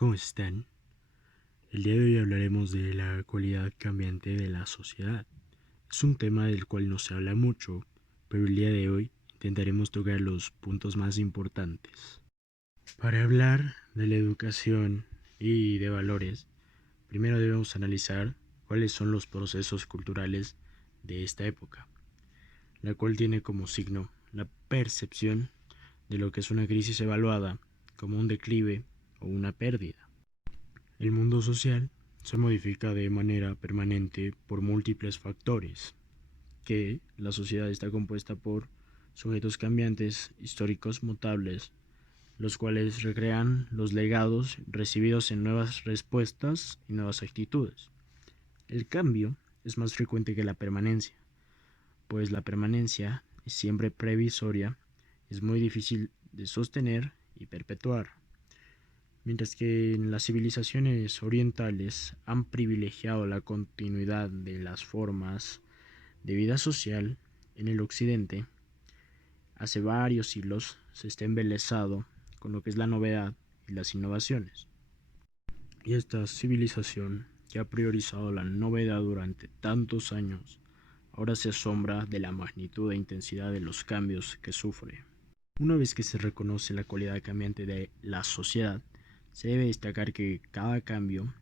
¿Cómo están? El día de hoy hablaremos de la cualidad cambiante de la sociedad. Es un tema del cual no se habla mucho, pero el día de hoy intentaremos tocar los puntos más importantes. Para hablar de la educación y de valores, primero debemos analizar cuáles son los procesos culturales de esta época, la cual tiene como signo la percepción de lo que es una crisis evaluada como un declive o una pérdida. El mundo social se modifica de manera permanente por múltiples factores, que la sociedad está compuesta por sujetos cambiantes, históricos mutables, los cuales recrean los legados recibidos en nuevas respuestas y nuevas actitudes. El cambio es más frecuente que la permanencia, pues la permanencia es siempre previsoria, es muy difícil de sostener y perpetuar. Mientras que en las civilizaciones orientales han privilegiado la continuidad de las formas de vida social, en el occidente, hace varios siglos se está embelesado con lo que es la novedad y las innovaciones. Y esta civilización, que ha priorizado la novedad durante tantos años, ahora se asombra de la magnitud e intensidad de los cambios que sufre. Una vez que se reconoce la cualidad cambiante de la sociedad, se debe destacar que cada cambio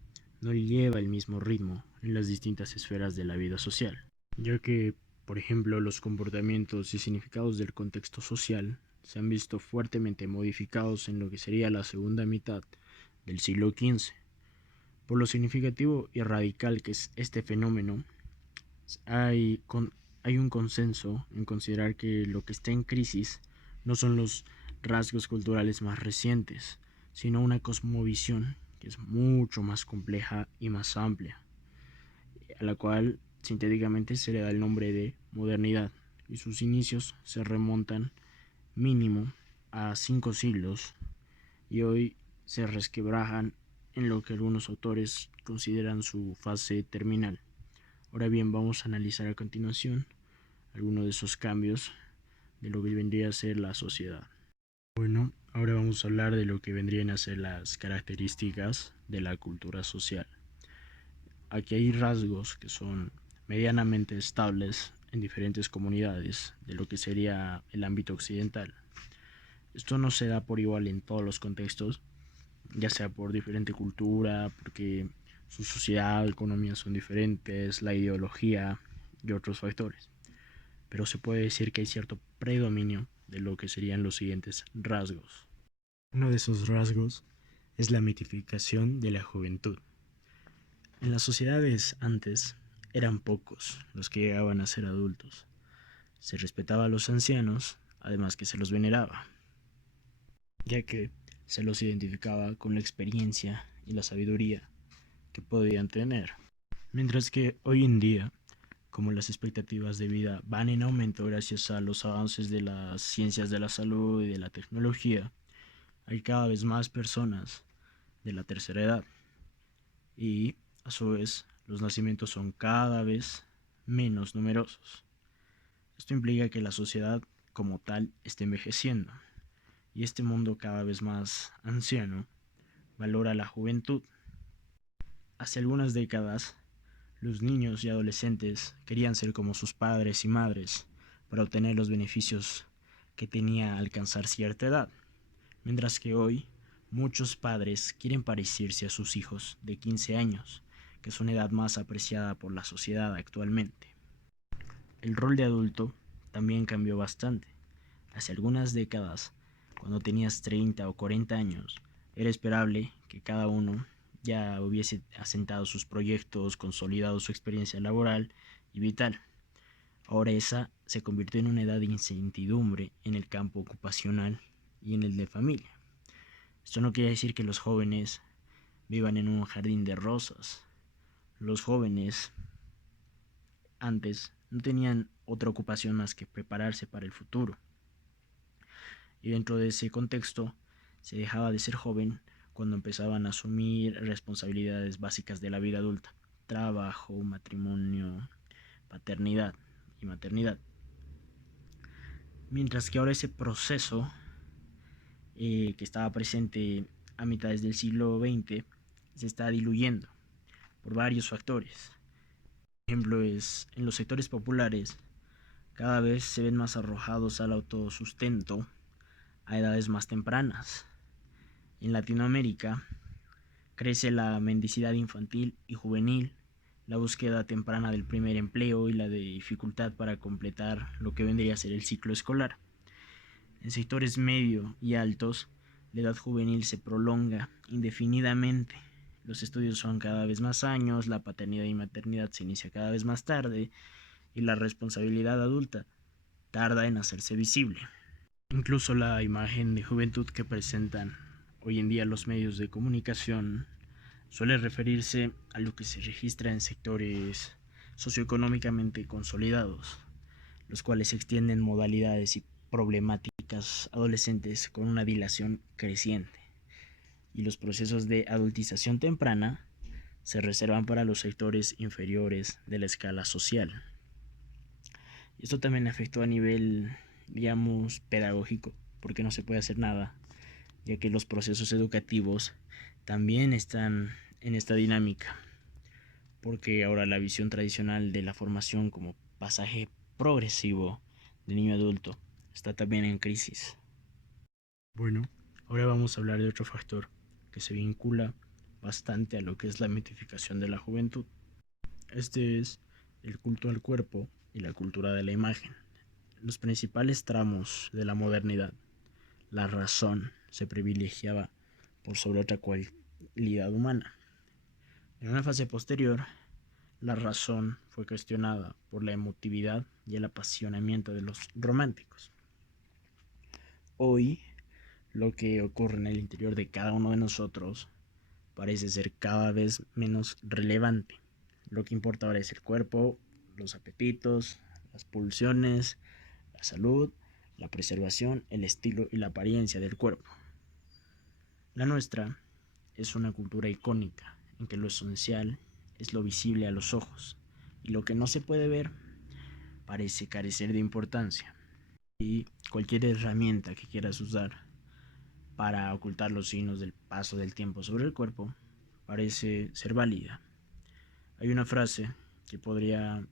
no lleva el mismo ritmo en las distintas esferas de la vida social, ya que, por ejemplo, los comportamientos y significados del contexto social se han visto fuertemente modificados en lo que sería la segunda mitad del siglo XV. Por lo significativo y radical que es este fenómeno, hay, hay un consenso en considerar que lo que está en crisis no son los rasgos culturales más recientes, sino una cosmovisión que es mucho más compleja y más amplia, a la cual sintéticamente se le da el nombre de modernidad, y sus inicios se remontan mínimo a 5 siglos y hoy se resquebrajan en lo que algunos autores consideran su fase terminal. Ahora bien, vamos a analizar a continuación algunos de esos cambios de lo que vendría a ser la sociedad. Bueno, ahora vamos a hablar de lo que vendrían a ser las características de la cultura social. Aquí hay rasgos que son medianamente estables en diferentes comunidades de lo que sería el ámbito occidental. Esto no se da por igual en todos los contextos, ya sea por diferente cultura, porque su sociedad, economía son diferentes, la ideología y otros factores. Pero se puede decir que hay cierto predominio de lo que serían los siguientes rasgos. Uno de esos rasgos es la mitificación de la juventud. En las sociedades antes eran pocos los que llegaban a ser adultos. Se respetaba a los ancianos, además que se los veneraba, ya que se los identificaba con la experiencia y la sabiduría que podían tener. Mientras que hoy en día, como las expectativas de vida van en aumento gracias a los avances de las ciencias de la salud y de la tecnología, hay cada vez más personas de la tercera edad y, a su vez, los nacimientos son cada vez menos numerosos. Esto implica que la sociedad como tal está envejeciendo y este mundo cada vez más anciano valora la juventud. Hace algunas décadas, los niños y adolescentes querían ser como sus padres y madres para obtener los beneficios que tenía alcanzar cierta edad, mientras que hoy muchos padres quieren parecerse a sus hijos de 15 años, que es una edad más apreciada por la sociedad actualmente. El rol de adulto también cambió bastante. Hace algunas décadas, cuando tenías 30 o 40 años, era esperable que cada uno ya hubiese asentado sus proyectos, consolidado su experiencia laboral y vital. Ahora esa se convirtió en una edad de incertidumbre en el campo ocupacional y en el de familia. Esto no quiere decir que los jóvenes vivan en un jardín de rosas. Los jóvenes antes no tenían otra ocupación más que prepararse para el futuro. Y dentro de ese contexto se dejaba de ser joven cuando empezaban a asumir responsabilidades básicas de la vida adulta: trabajo, matrimonio, paternidad y maternidad. Mientras que ahora ese proceso que estaba presente a mitades del siglo XX se está diluyendo por varios factores. Por ejemplo, en los sectores populares cada vez se ven más arrojados al autosustento a edades más tempranas. En Latinoamérica crece la mendicidad infantil y juvenil, la búsqueda temprana del primer empleo y la dificultad para completar lo que vendría a ser el ciclo escolar. En sectores medio y altos, la edad juvenil se prolonga indefinidamente. Los estudios son cada vez más años, la paternidad y maternidad se inicia cada vez más tarde y la responsabilidad adulta tarda en hacerse visible. Incluso la imagen de juventud que presentan hoy en día los medios de comunicación suele referirse a lo que se registra en sectores socioeconómicamente consolidados, los cuales extienden modalidades y problemáticas adolescentes con una dilación creciente, y los procesos de adultización temprana se reservan para los sectores inferiores de la escala social. Esto también afectó a nivel, digamos, pedagógico, porque no se puede hacer nada, ya que los procesos educativos también están en esta dinámica, porque ahora la visión tradicional de la formación como pasaje progresivo de niño adulto está también en crisis. Bueno, ahora vamos a hablar de otro factor que se vincula bastante a lo que es la mitificación de la juventud. Este es el culto al cuerpo y la cultura de la imagen. Los principales tramos de la modernidad, la razón se privilegiaba por sobre otra cualidad humana. En una fase posterior, la razón fue cuestionada por la emotividad y el apasionamiento de los románticos. Hoy, lo que ocurre en el interior de cada uno de nosotros parece ser cada vez menos relevante. Lo que importa ahora es el cuerpo, los apetitos, las pulsiones, la salud, la preservación, el estilo y la apariencia del cuerpo. La nuestra es una cultura icónica en que lo esencial es lo visible a los ojos y lo que no se puede ver parece carecer de importancia. Y cualquier herramienta que quieras usar para ocultar los signos del paso del tiempo sobre el cuerpo parece ser válida. Hay una frase que podría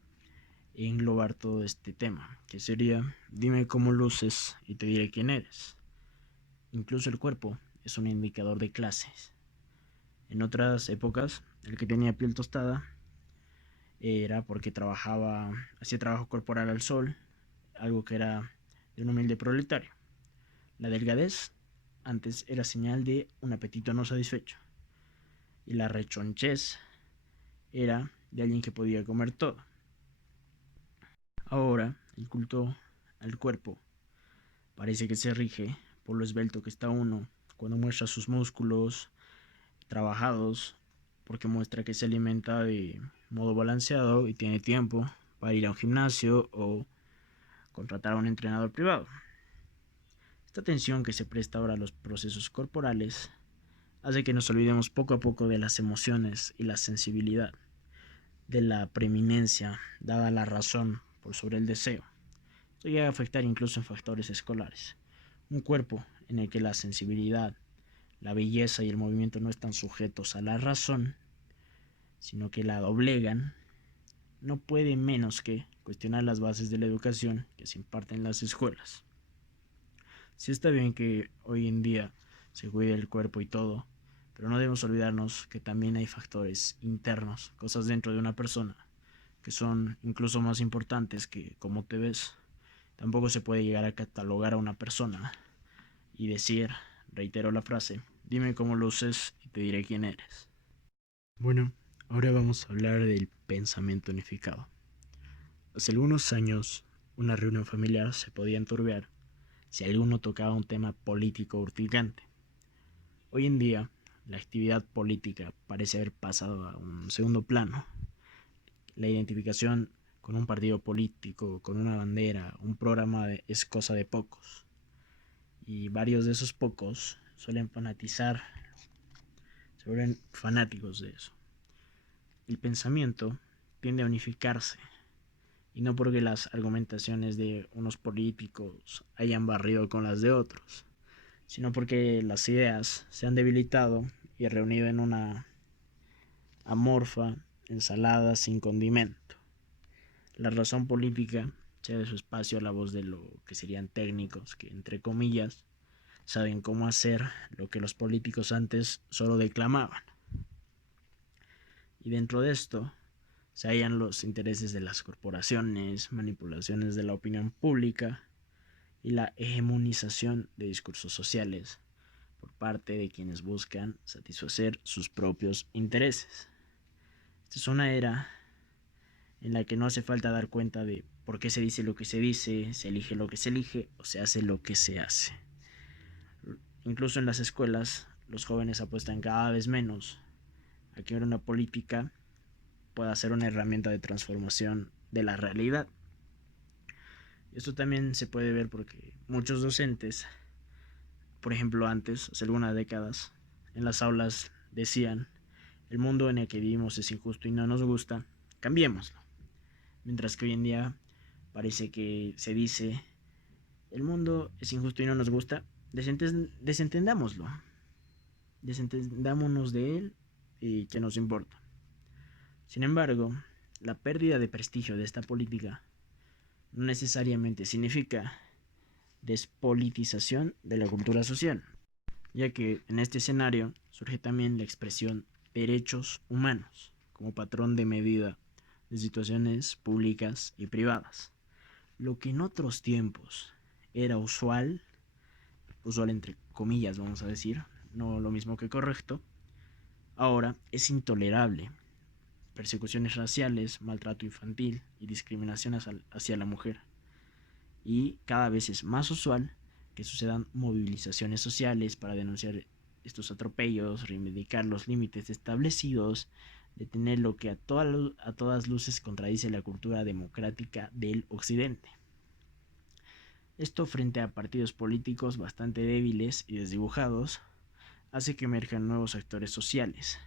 englobar todo este tema, que sería: dime cómo luces y te diré quién eres. Incluso el cuerpo es un indicador de clases. En otras épocas, el que tenía piel tostada era porque hacía trabajo corporal al sol, algo que era de un humilde proletario. La delgadez antes era señal de un apetito no satisfecho, y la rechonchez era de alguien que podía comer todo. Ahora, el culto al cuerpo parece que se rige por lo esbelto que está uno cuando muestra sus músculos trabajados, porque muestra que se alimenta de modo balanceado y tiene tiempo para ir a un gimnasio o contratar a un entrenador privado. Esta atención que se presta ahora a los procesos corporales hace que nos olvidemos poco a poco de las emociones y la sensibilidad, de la preeminencia dada a la razón por sobre el deseo. Esto llega a afectar incluso en factores escolares. Un cuerpo en el que la sensibilidad, la belleza y el movimiento no están sujetos a la razón, sino que la doblegan, no puede menos que cuestionar las bases de la educación que se imparte en las escuelas. Sí está bien que hoy en día se cuide el cuerpo y todo, pero no debemos olvidarnos que también hay factores internos, cosas dentro de una persona, que son incluso más importantes que cómo te ves. Tampoco se puede llegar a catalogar a una persona y decir, reitero la frase, dime cómo luces y te diré quién eres. Bueno, ahora vamos a hablar del pensamiento unificado. Hace algunos años, una reunión familiar se podía enturbiar si alguno tocaba un tema político urticante. Hoy en día, la actividad política parece haber pasado a un segundo plano. La identificación con un partido político, con una bandera, un programa es cosa de pocos. Y varios de esos pocos suelen fanatizar, se vuelven fanáticos de eso. El pensamiento tiende a unificarse, y no porque las argumentaciones de unos políticos hayan barrido con las de otros, sino porque las ideas se han debilitado y reunido en una amorfa ensalada sin condimento. La razón política cede su espacio a la voz de lo que serían técnicos, que entre comillas saben cómo hacer lo que los políticos antes solo declamaban. Y dentro de esto se hallan los intereses de las corporaciones, manipulaciones de la opinión pública y la hegemonización de discursos sociales por parte de quienes buscan satisfacer sus propios intereses. Esta es una era en la que no hace falta dar cuenta de por qué se dice lo que se dice, se elige lo que se elige o se hace lo que se hace. Incluso en las escuelas, los jóvenes apuestan cada vez menos a que una política pueda ser una herramienta de transformación de la realidad. Esto también se puede ver porque muchos docentes, por ejemplo antes, hace algunas décadas, en las aulas decían: el mundo en el que vivimos es injusto y no nos gusta, cambiémoslo. Mientras que hoy en día parece que se dice: el mundo es injusto y no nos gusta, desentendámoslo, desentendámonos de él y que nos importa. Sin embargo, la pérdida de prestigio de esta política no necesariamente significa despolitización de la cultura social, ya que en este escenario surge también la expresión derechos humanos como patrón de medida de situaciones públicas y privadas. Lo que en otros tiempos era usual entre comillas vamos a decir, no lo mismo que correcto, ahora es intolerable. Persecuciones raciales, maltrato infantil y discriminación hacia la mujer. Y cada vez es más usual que sucedan movilizaciones sociales para denunciar estos atropellos, reivindicar los límites establecidos, detener lo que a todas luces contradice la cultura democrática del Occidente. Esto, frente a partidos políticos bastante débiles y desdibujados, hace que emerjan nuevos actores sociales,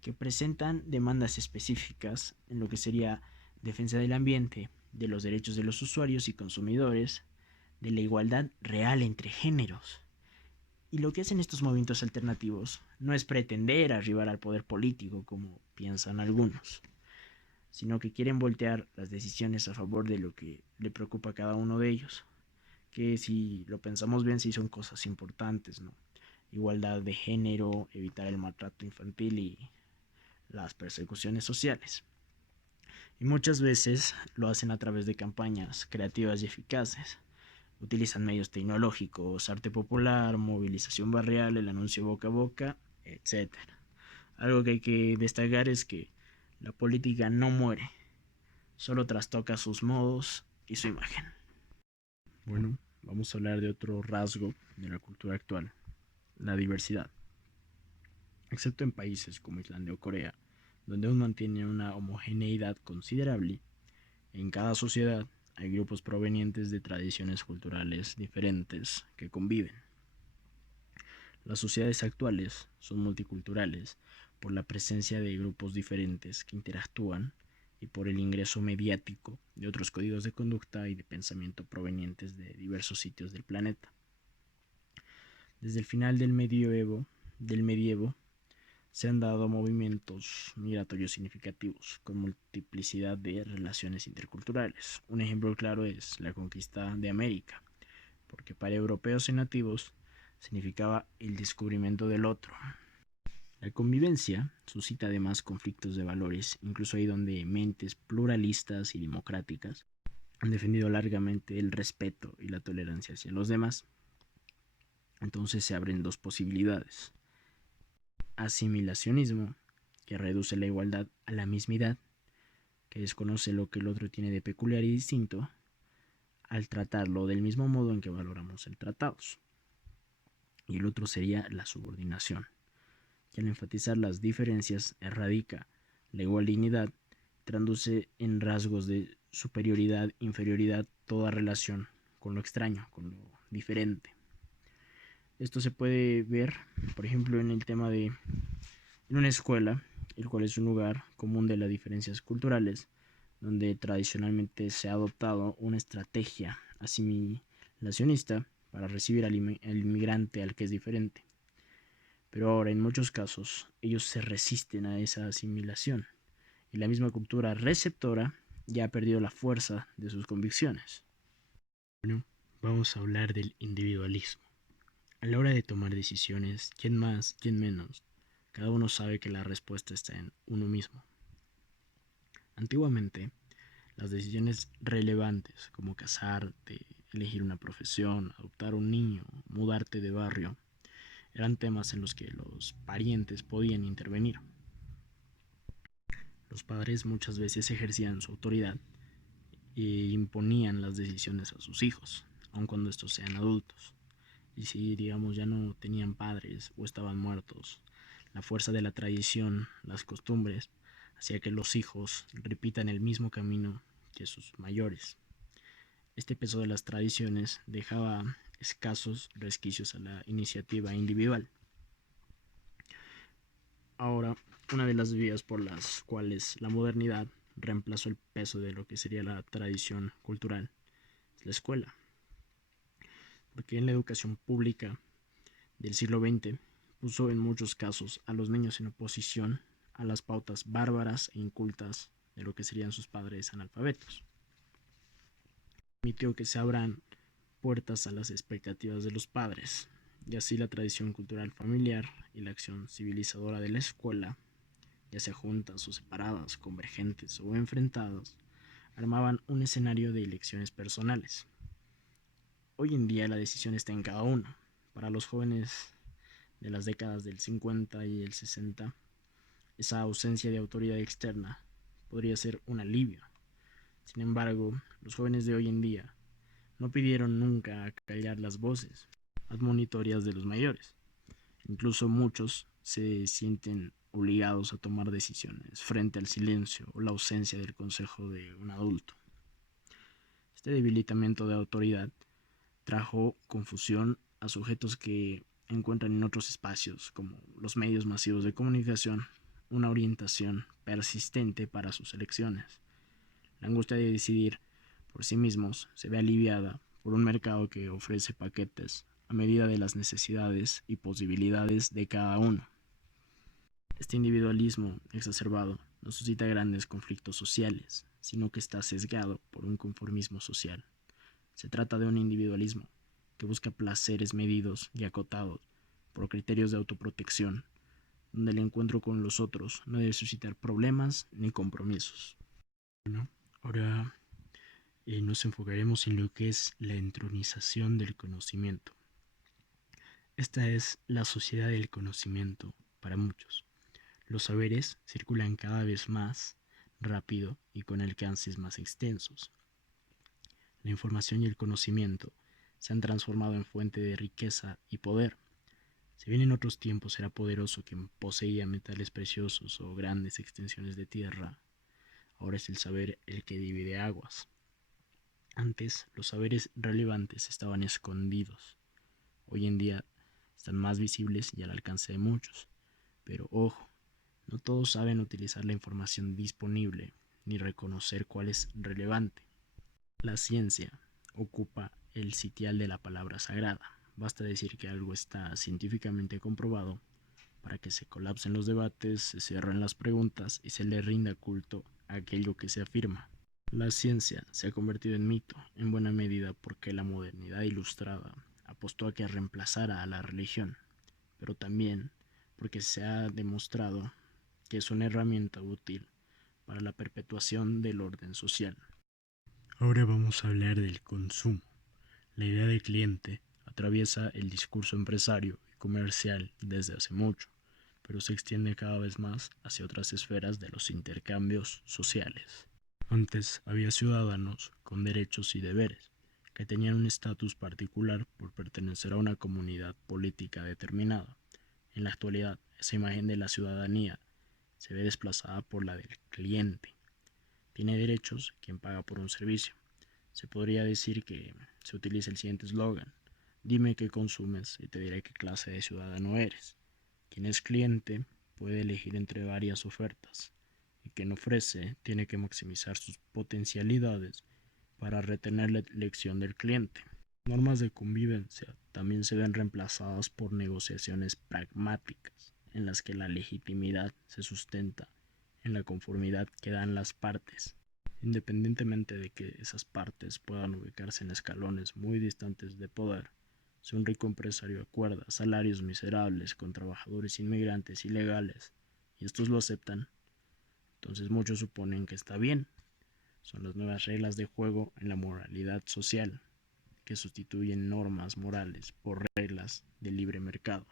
que presentan demandas específicas en lo que sería defensa del ambiente, de los derechos de los usuarios y consumidores, de la igualdad real entre géneros. Y lo que hacen estos movimientos alternativos no es pretender arribar al poder político como piensan algunos, sino que quieren voltear las decisiones a favor de lo que le preocupa a cada uno de ellos, que si lo pensamos bien sí son cosas importantes, ¿no? Igualdad de género, evitar el maltrato infantil y las persecuciones sociales. Y muchas veces lo hacen a través de campañas creativas y eficaces. Utilizan medios tecnológicos, arte popular, movilización barrial, el anuncio boca a boca, etcétera. Algo que hay que destacar es que la política no muere, solo trastoca sus modos y su imagen. Bueno, vamos a hablar de otro rasgo de la cultura actual, la diversidad. Excepto en países como Islandia o Corea, donde aún mantiene una homogeneidad considerable, en cada sociedad hay grupos provenientes de tradiciones culturales diferentes que conviven. Las sociedades actuales son multiculturales por la presencia de grupos diferentes que interactúan y por el ingreso mediático de otros códigos de conducta y de pensamiento provenientes de diversos sitios del planeta. Desde el final del medievo se han dado movimientos migratorios significativos con multiplicidad de relaciones interculturales. Un ejemplo claro es la conquista de América, porque para europeos y nativos significaba el descubrimiento del otro. La convivencia suscita además conflictos de valores, incluso ahí donde mentes pluralistas y democráticas han defendido largamente el respeto y la tolerancia hacia los demás. Entonces se abren dos posibilidades: asimilacionismo, que reduce la igualdad a la mismidad, que desconoce lo que el otro tiene de peculiar y distinto, al tratarlo del mismo modo en que valoramos ser tratados. Y el otro sería la subordinación, que al enfatizar las diferencias erradica la igual dignidad, traduce en rasgos de superioridad, inferioridad, toda relación con lo extraño, con lo diferente. Esto se puede ver, por ejemplo, en el tema de en una escuela, el cual es un lugar común de las diferencias culturales, donde tradicionalmente se ha adoptado una estrategia asimilacionista para recibir al inmigrante al que es diferente. Pero ahora, en muchos casos, ellos se resisten a esa asimilación y la misma cultura receptora ya ha perdido la fuerza de sus convicciones. Bueno, vamos a hablar del individualismo. A la hora de tomar decisiones, quién más, quién menos, cada uno sabe que la respuesta está en uno mismo. Antiguamente, las decisiones relevantes como casarte, elegir una profesión, adoptar un niño, mudarte de barrio, eran temas en los que los parientes podían intervenir. Los padres muchas veces ejercían su autoridad e imponían las decisiones a sus hijos, aun cuando estos sean adultos. Y si, digamos, ya no tenían padres o estaban muertos, la fuerza de la tradición, las costumbres, hacía que los hijos repitan el mismo camino que sus mayores. Este peso de las tradiciones dejaba escasos resquicios a la iniciativa individual. Ahora, una de las vías por las cuales la modernidad reemplazó el peso de lo que sería la tradición cultural es la escuela, porque en la educación pública del siglo XX puso en muchos casos a los niños en oposición a las pautas bárbaras e incultas de lo que serían sus padres analfabetos. Permitió que se abran puertas a las expectativas de los padres, y así la tradición cultural familiar y la acción civilizadora de la escuela, ya sea juntas o separadas, convergentes o enfrentadas, armaban un escenario de elecciones personales. Hoy en día la decisión está en cada uno. Para los jóvenes de las décadas del 50 y el 60, esa ausencia de autoridad externa podría ser un alivio. Sin embargo, los jóvenes de hoy en día no pidieron nunca callar las voces admonitorias de los mayores. Incluso muchos se sienten obligados a tomar decisiones frente al silencio o la ausencia del consejo de un adulto. Este debilitamiento de autoridad trajo confusión a sujetos que encuentran en otros espacios, como los medios masivos de comunicación, una orientación persistente para sus elecciones. La angustia de decidir por sí mismos se ve aliviada por un mercado que ofrece paquetes a medida de las necesidades y posibilidades de cada uno. Este individualismo exacerbado no suscita grandes conflictos sociales, sino que está sesgado por un conformismo social. Se trata de un individualismo que busca placeres medidos y acotados por criterios de autoprotección, donde el encuentro con los otros no debe suscitar problemas ni compromisos. Bueno, ahora nos enfocaremos en lo que es la entronización del conocimiento. Esta es la sociedad del conocimiento para muchos. Los saberes circulan cada vez más rápido y con alcances más extensos. La información y el conocimiento se han transformado en fuente de riqueza y poder. Si bien en otros tiempos era poderoso quien poseía metales preciosos o grandes extensiones de tierra, ahora es el saber el que divide aguas. Antes, los saberes relevantes estaban escondidos. Hoy en día están más visibles y al alcance de muchos. Pero ojo, no todos saben utilizar la información disponible ni reconocer cuál es relevante. La ciencia ocupa el sitial de la palabra sagrada. Basta decir que algo está científicamente comprobado para que se colapsen los debates, se cierren las preguntas y se le rinda culto a aquello que se afirma. La ciencia se ha convertido en mito en buena medida porque la modernidad ilustrada apostó a que reemplazara a la religión, pero también porque se ha demostrado que es una herramienta útil para la perpetuación del orden social. Ahora vamos a hablar del consumo. La idea de cliente atraviesa el discurso empresario y comercial desde hace mucho, pero se extiende cada vez más hacia otras esferas de los intercambios sociales. Antes había ciudadanos con derechos y deberes, que tenían un estatus particular por pertenecer a una comunidad política determinada. En la actualidad, esa imagen de la ciudadanía se ve desplazada por la del cliente. Tiene derechos quien paga por un servicio. Se podría decir que se utiliza el siguiente eslogan: dime qué consumes y te diré qué clase de ciudadano eres. Quien es cliente puede elegir entre varias ofertas, y quien ofrece tiene que maximizar sus potencialidades para retener la elección del cliente. Normas de convivencia también se ven reemplazadas por negociaciones pragmáticas, en las que la legitimidad se sustenta en la conformidad que dan las partes, independientemente de que esas partes puedan ubicarse en escalones muy distantes de poder. Si un rico empresario acuerda salarios miserables con trabajadores inmigrantes ilegales y estos lo aceptan, entonces muchos suponen que está bien. Son las nuevas reglas de juego en la moralidad social, que sustituyen normas morales por reglas del libre mercado.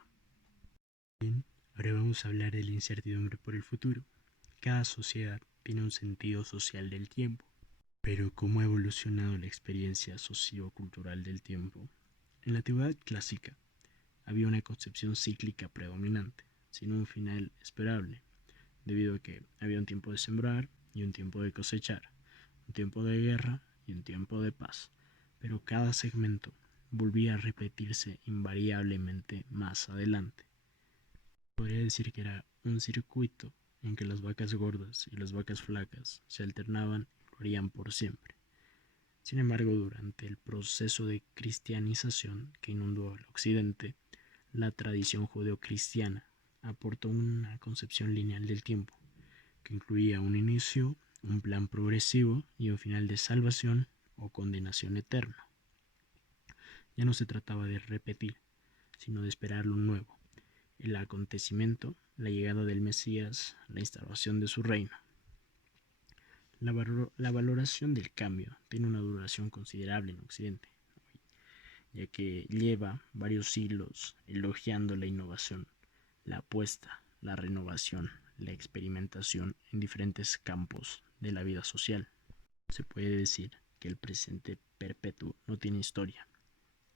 Bien, ahora vamos a hablar de la incertidumbre por el futuro. Cada sociedad tiene un sentido social del tiempo, pero ¿cómo ha evolucionado la experiencia socio-cultural del tiempo? En la antigüedad clásica había una concepción cíclica predominante, sin un final esperable, debido a que había un tiempo de sembrar y un tiempo de cosechar, un tiempo de guerra y un tiempo de paz, pero cada segmento volvía a repetirse invariablemente más adelante. Podría decir que era un circuito en que las vacas gordas y las vacas flacas se alternaban y lo harían por siempre. Sin embargo, durante el proceso de cristianización que inundó el occidente, la tradición judeocristiana aportó una concepción lineal del tiempo, que incluía un inicio, un plan progresivo y un final de salvación o condenación eterna. Ya no se trataba de repetir, sino de esperar lo nuevo, el acontecimiento, la llegada del Mesías, la instauración de su reino. La valoración del cambio tiene una duración considerable en Occidente, ya que lleva varios siglos elogiando la innovación, la apuesta, la renovación, la experimentación en diferentes campos de la vida social. Se puede decir que el presente perpetuo no tiene historia.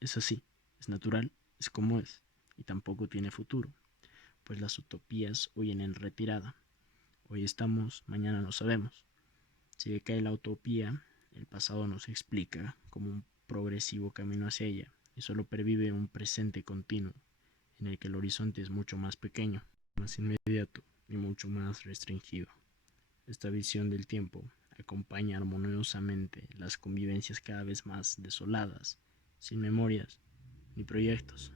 Es así, es natural, es como es, y tampoco tiene futuro, pues las utopías huyen en retirada. Hoy estamos, mañana no sabemos. Si decae la utopía, el pasado nos explica como un progresivo camino hacia ella, y solo pervive un presente continuo, en el que el horizonte es mucho más pequeño, más inmediato y mucho más restringido. Esta visión del tiempo acompaña armoniosamente las convivencias cada vez más desoladas, sin memorias ni proyectos.